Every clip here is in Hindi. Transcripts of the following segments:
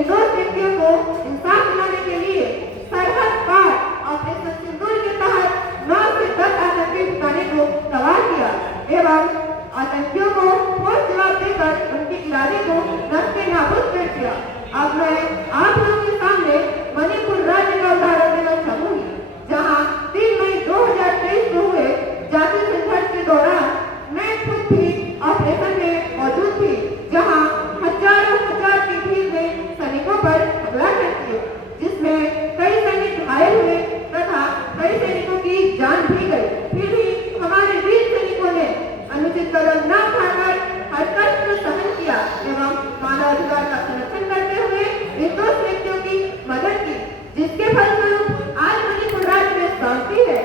निर्दोष व्यक्तियों को इंसाफ दिलाने के लिए सरहद पार ऑपरेशन सिंदूर के तहत 9 से 10 आतंकी ठिकाने को तबाह किया एवं आतंकियों को ठोस जवाब देकर उनके इरादे को नष्ट नाबूद कर दिया। अब मैं आप लोगों के सामने मणिपुर राज्य का उदाहरण देना चाहूंगी, जहां 3 मई 2023 को हुए जातीय संघर्ष के दौरान मैं खुद भी ऑपरेशन में मौजूद थी, जहां हजारों हजार की भीड़ ने सैनिकों पर हमला कर दिया, जिसमें कई सैनिक घायल हुए तथा कई सैनिकों की जान भी गई। फिर भी हमारे वीर सैनिकों ने अनुचित कदम न उठाकर हर कष्ट को सहन किया एवं मानवाधिकार का संरक्षण करते हुए निर्दोष व्यक्तियों की मदद की, जिसके फलस्वरूप आज मणिपुर राज्य में शांति है।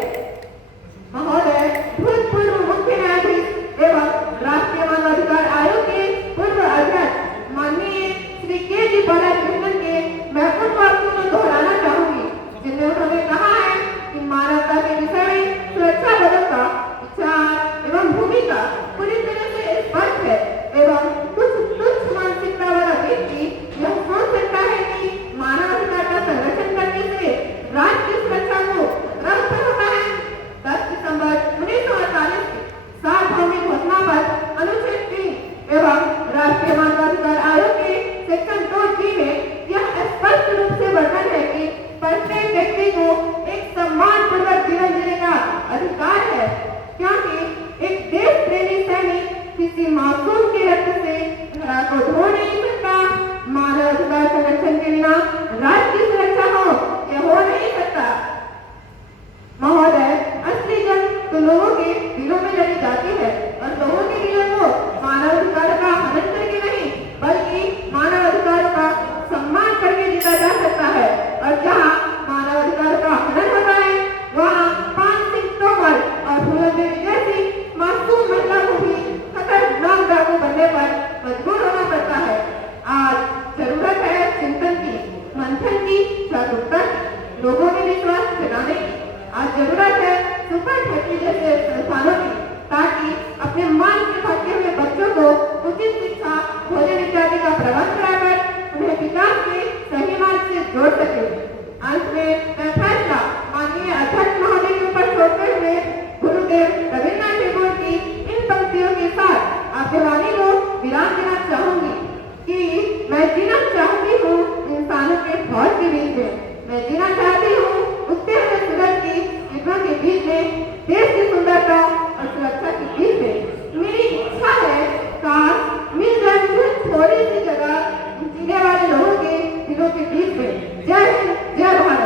महोदय, भूतपूर्व मुख्य न्यायाधीश एवं राष्ट्रीय मानवाधिकार आयोग के पूर्व अध्यक्ष माननीय श्री के.जी. बालाकृष्णन के मैं उन वाक्यों को दोहराना चाहूंगी, जिनमें उन्होंने कहा है कि मानवता के विषय में सुरक्षा बलों का विचार एवं भूमिका पूरी तरह से स्पष्ट है एवं कुछ तुच्छ मानसिकता वाला व्यक्ति यह सोच सकता है कि मानवाधिकार का संरक्षण करने से राज्य की सुरक्षा को रद्द होता है। 10 दिसंबर 1948 की सार्वभौमिक घोषणा पर अनुच्छेद 3 एवं राष्ट्रीय मानवाधिकार आयोग के सेक्शन 2(g) में यह स्पष्ट रूप से वर्णन है कि प्रत्येक व्यक्ति को एक सम्मानपूर्वक जीवन जीने का अधिकार है, क्योंकि एक देश प्रेमी सैनिक किसी मासूम के रक्त से धरा को धो नहीं सकता। मानवाधिकार संरक्षण के बिना राज्य की सुरक्षा हो यह हो नहीं सकता। महोदय, असली जंग तो लोगों के दिलों में लड़ी जाती है और लोगों के दिलों को मानवाधिकारों का हनन करके नहीं बल्कि मानवाधिकारों का सम्मान करके जीता जा सकता है। और जहाँ मानवाधिकारों का हनन होता है वहाँ पान सिंह तोमर और फूलन देवी जैसी मासूम महिला को भी खतरनाक डाकू बनने पर मजबूर होना पड़ता है। आज जरूरत है चिंतन की, मंथन की, जागरूकता की, लोगों में विश्वास जगाने की। आज जरूरत है सुपर 30 जैसे संस्थानों की, ताकि अपने मान से भागे हुए बच्चों को उचित शिक्षा, भोजन इत्यादि का प्रबंध कराकर उन्हें विकास के सही मार्ग से जोड़ सके। अंत में मैं फैसला माननीय अध्यक्ष महोदय के ऊपर छोड़ते हुए गुरुदेव रविन्द्रनाथ टैगोर की इन पंक्तियों के साथ आपके वाणी को विराम देना चाहूंगी कि मैं जीना चाहती हूँ इंसानों के फौज के बीच में, मैं जीना चाहती हूँ उगते हुए सूरज की किरणों के बीच में, देश की सुंदरता और सुरक्षा के बीच में। मेरी इच्छा है काश मिल जाए मुझे थोड़ी सी जगह जीने वाले लोगों के दिलों के बीच में। जय हिंद, जय भारत।